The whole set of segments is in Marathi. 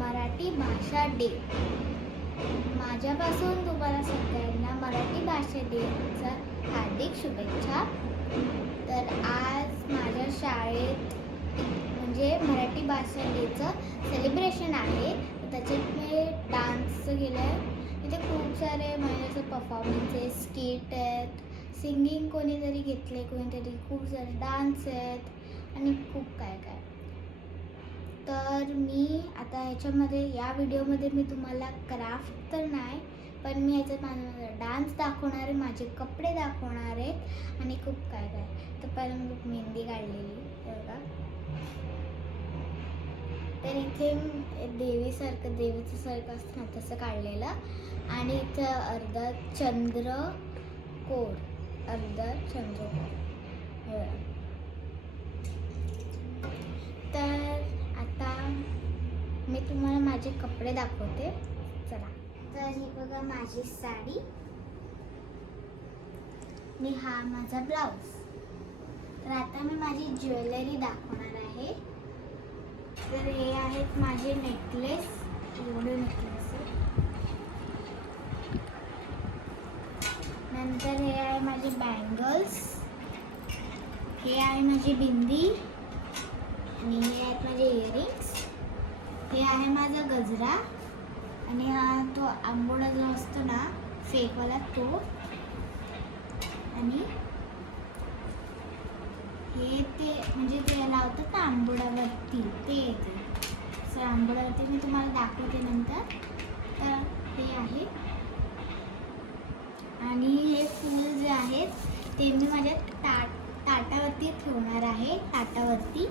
मराठी भाषा डे. माझ्यापासून तुम्हाला सगळ्यांना मराठी भाषा डेच्या हार्दिक शुभेच्छा. तर आज माझ्या शाळेत म्हणजे मराठी भाषा डेचं सेलिब्रेशन आहे. त्याच्यात मी डान्स केलं आहे. इथे खूप सारे माझ्याचे परफॉर्मन्स आहे, स्किट आहेत, सिंगिंग कोणीतरी घेतले, कोणीतरी खूप सारे डान्स आहेत आणि खूप काय काय. तर मी आता ह्याच्यामध्ये या व्हिडिओमध्ये मी तुम्हाला क्राफ्ट तर नाही, पण मी ह्याच्यात माझा डान्स दाखवणार आहे, माझे कपडे दाखवणार आहेत आणि खूप काय काय. तर पहिला मी मेहंदी काढलेली बघा. तर इथे देवीचं सारखं असतं ना तसं काढलेलं आणि इथं अर्धा चंद्रकोर तर आता मी तुम्हाला माझे कपडे दाखवते. चला. तर ही बघा माझी साडी आणि हा माझा ब्लाऊज. तर आता मी माझी ज्वेलरी दाखवणार आहे. तर हे आहेत माझे नेकलेस, एवढे नेकलेस. नंतर हे आहे माझे बँगल्स, हे आहे माझी बिंदी आणि हे आहेत माझे इयरिंग्स. हे आहे माझा गजरा आणि हा तो आंबोडा जो असतो ना फेकवाला तो. आणि हे ते म्हणजे ते लावतात ना आंबोडावरती ते येते. सर आंबोडावरती मी तुम्हाला दाखवते नंतर. तर हे आहे आणि हे फूल जे आहेत ते मी माझ्या ताटावरती ठेवणार आहे, ताटावरती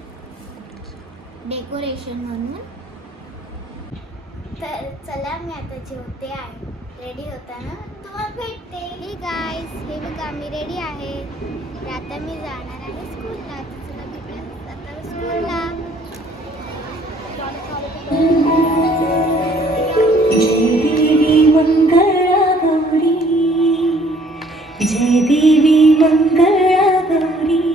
डेकोरेशन म्हणून. तर चला मी आता जेवते आहे, रेडी होताना तुम्हाला भेटते. हे गाईज, हे बघा मी रेडी आहे. आता मी जाणार आहे स्कूलला. चला भेटूया आता स्कूलला. जय देवी मंगळा गौरी, जय देवी मंगळा गौरी.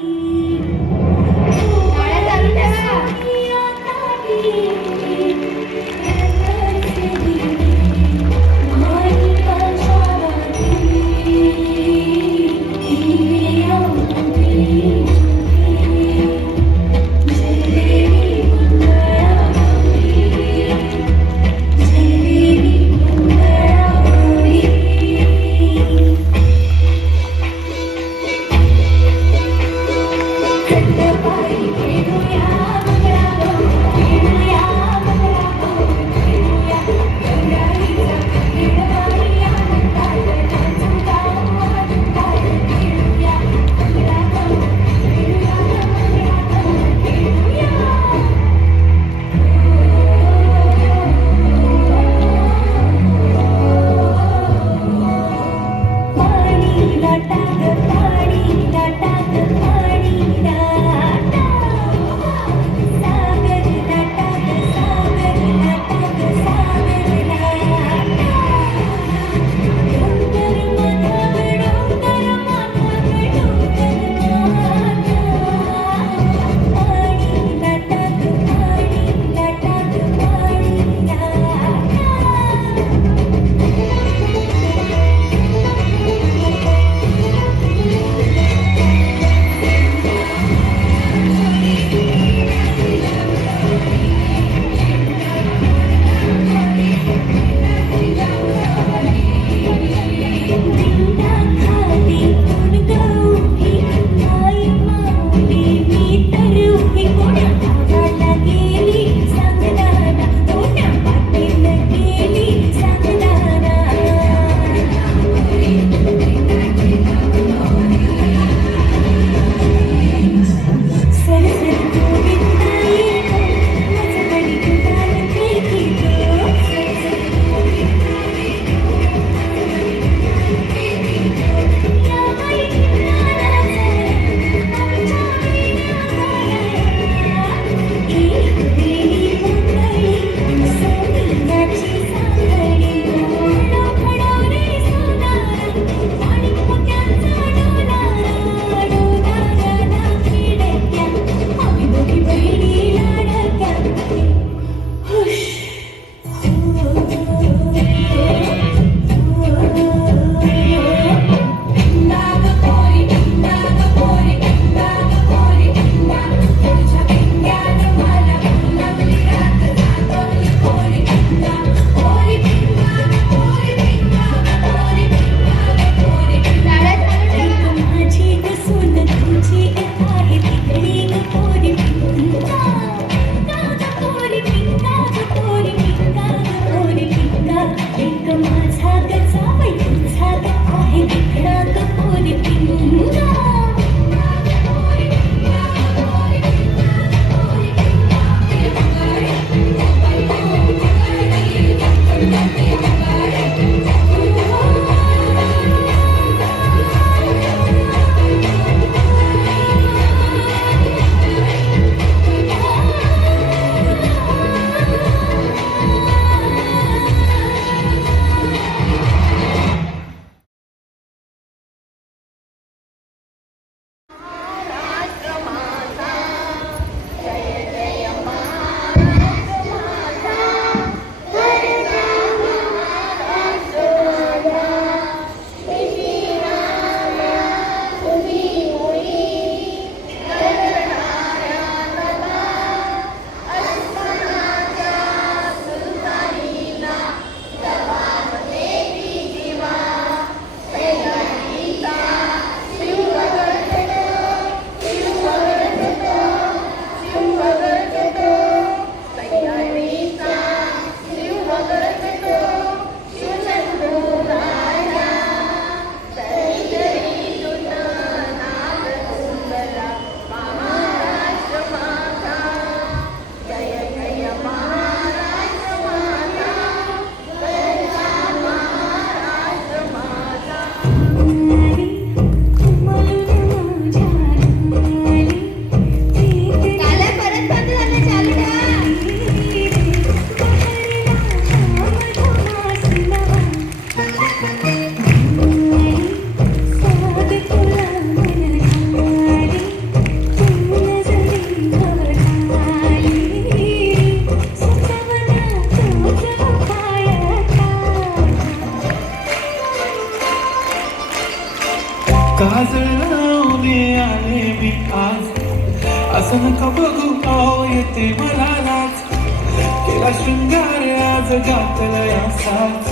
केला शृंगार आज घातला असाच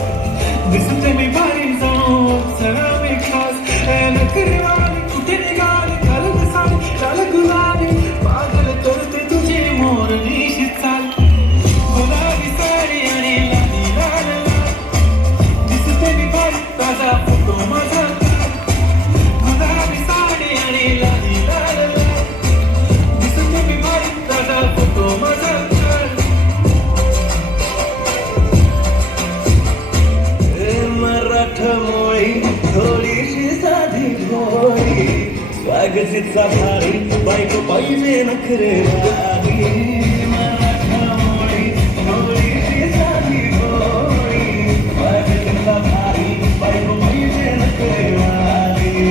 दिसते मी बारी जाऊन सगळा मी खास नकरीवाली कुठे निघाली काल दिसाली काल गुलाली पागल करते तुझी मोरनीशी चाल गुलाबी साडी आणि लाली लाल लाल दिसते मी बारी ताजा फोटो माझा गुलाबी साडी आणि लाली लाल लाल दिसते मी बारी ताजा फोटो माझा मराठमोळी थोडीशी साधी भोळी स्वागतीचा भारी बायको पाहिजे नखरेवाली मराठमोळी थोडीशी साधी भोळी स्वागतीचा भारी बायको पाहिजे नखरेवाली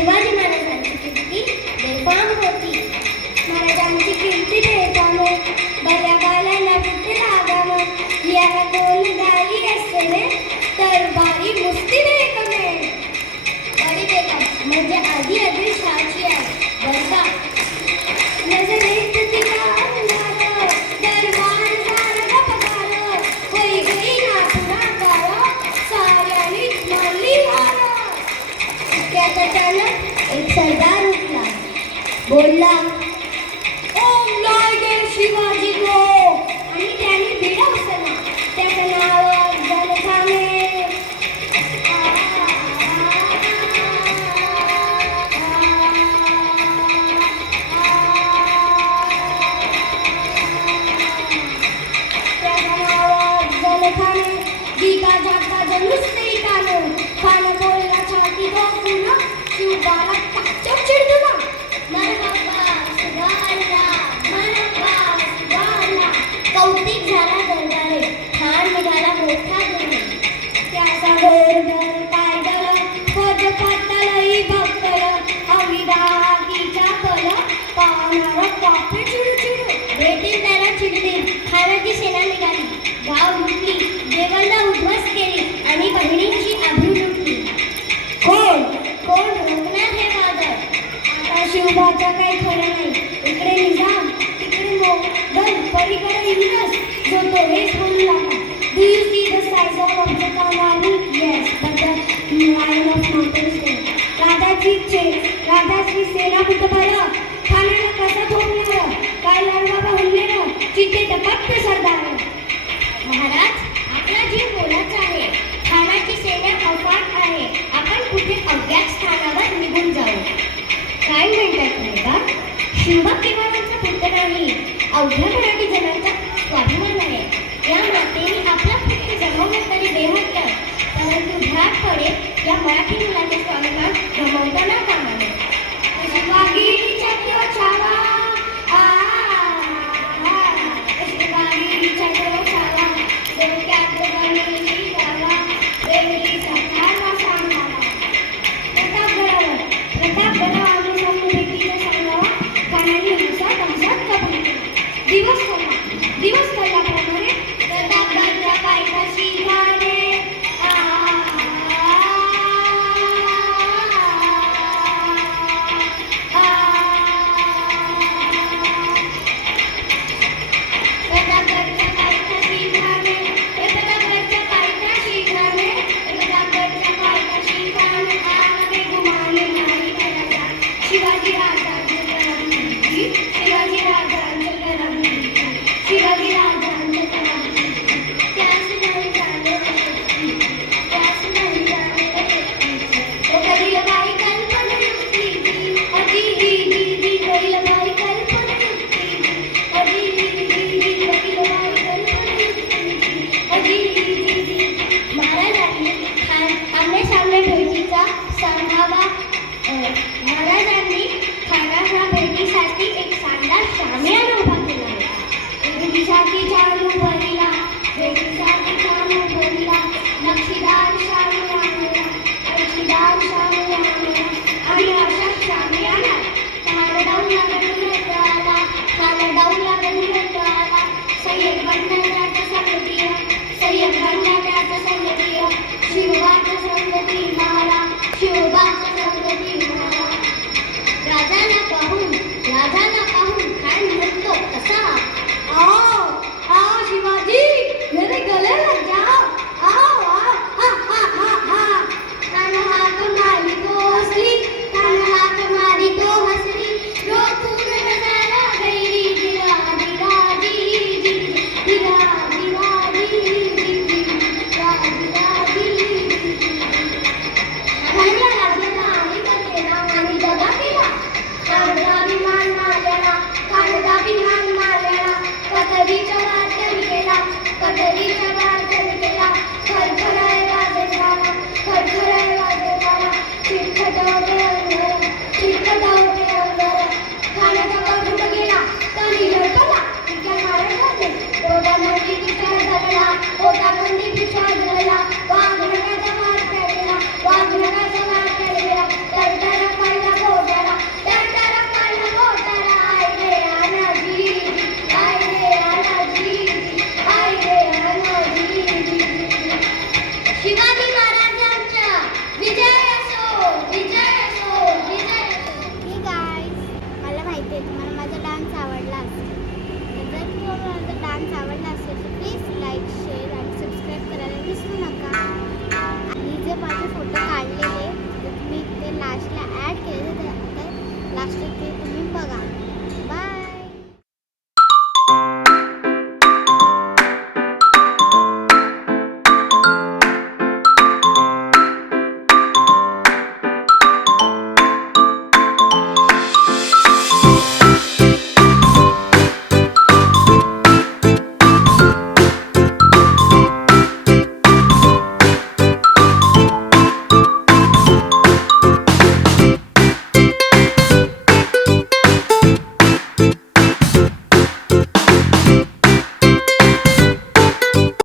शिवाजी महाराजांची कीर्ती बेफाम होती. महाराजांची कीर्ती बेफाम भल्या गालाला विठ्ठल लागावं याला कोण गाली असले तर बारी मुस्ती बेकमे. बडी बेगम म्हणजे आधी शाची आहे बरं का. नजरेत तिला अंधार दरबार सारखा पगार होई गई नाचणार साऱ्यानीच मारली हार. इतक्यात अचानक एक सरदार उठला बोलला ओम लाय गे शिवाजी गो आणि त्याने भिडा उचलला. त्याचं नाव अफजल खान आहे. गीता जाता जनुस्ते कानो खान बोलला छाती ठोकून शिवबाला टाचक चिडला. मरहबा सुभाअल्ला मरहबा सुभाअल्ला. कौतिक झाला दरबारे खान निघाला मोठा गुरु. त्याचा घोरदर पायदल पद पातळही भक्तल अविदाकीच्या पल पाहणारा पापे चिडचिड. भेटील त्याला चिडतील. खानाची सेना निघाली गाव लुटली देवाला उद्ध्वस्त केली आणि बहिणींची आबरू लुटली. कोण कोण रोखणार हे वादळ. आता शिवबाचं काही खरं नाही. इकडे निजाम तिकडे मोगल पलीकडे इंग्रज जो तो हेच बोलू लागला. Do you see the size of the Kanani? Yes, but the lion of mountains there. राधाची सेना कुठं पाहिलं. खानाला कसं ठोकणार काय लालबाबा हल्लेलं चित्ते टपकते सरदार. महाराज आपला जीव मोलाचा आहे. खानाची सेना अफाट आहे. आपण कुठे अज्ञात स्थानावर निघून जाऊ. काय म्हणतात तुम्ही का. शिवबा केवळ त्यांचा पुत्र नाही अवघ्या मराठी जनांचा स्वाभिमान आहे. या मातेने आपला पुत्र जमवलं तरी बेहत्तर परंतु ध्यान पडे या मराठी मुलाचे स्वाभिमान गमावताना कामा नये. शिवागिरीच्या किंवा छावा शिवागिरीच्या किंवा छावा डोक्यात बनवली गावा वेगळीचा ठावा सांगावा. प्रतापगडावर आम्ही समोर भेटीचा सांगावा. खानाने दिवसात कबूल केला. दिवस कळल्याप्रमाणे प्रतापगडच्या पायथ्याशी गाणे महाराजांनी खानाच्या भेटीसाठी एक शानदार शामियाना उभा केला. भेटीसाठी जानू भरला नक्षीदार शामियाना आणि अशा शामियानात खानडाऊला गणून आला. सय्यद बंडाऱ्याचा संगतीय शिवबाचा संगती महाराज शिवबाचा संगती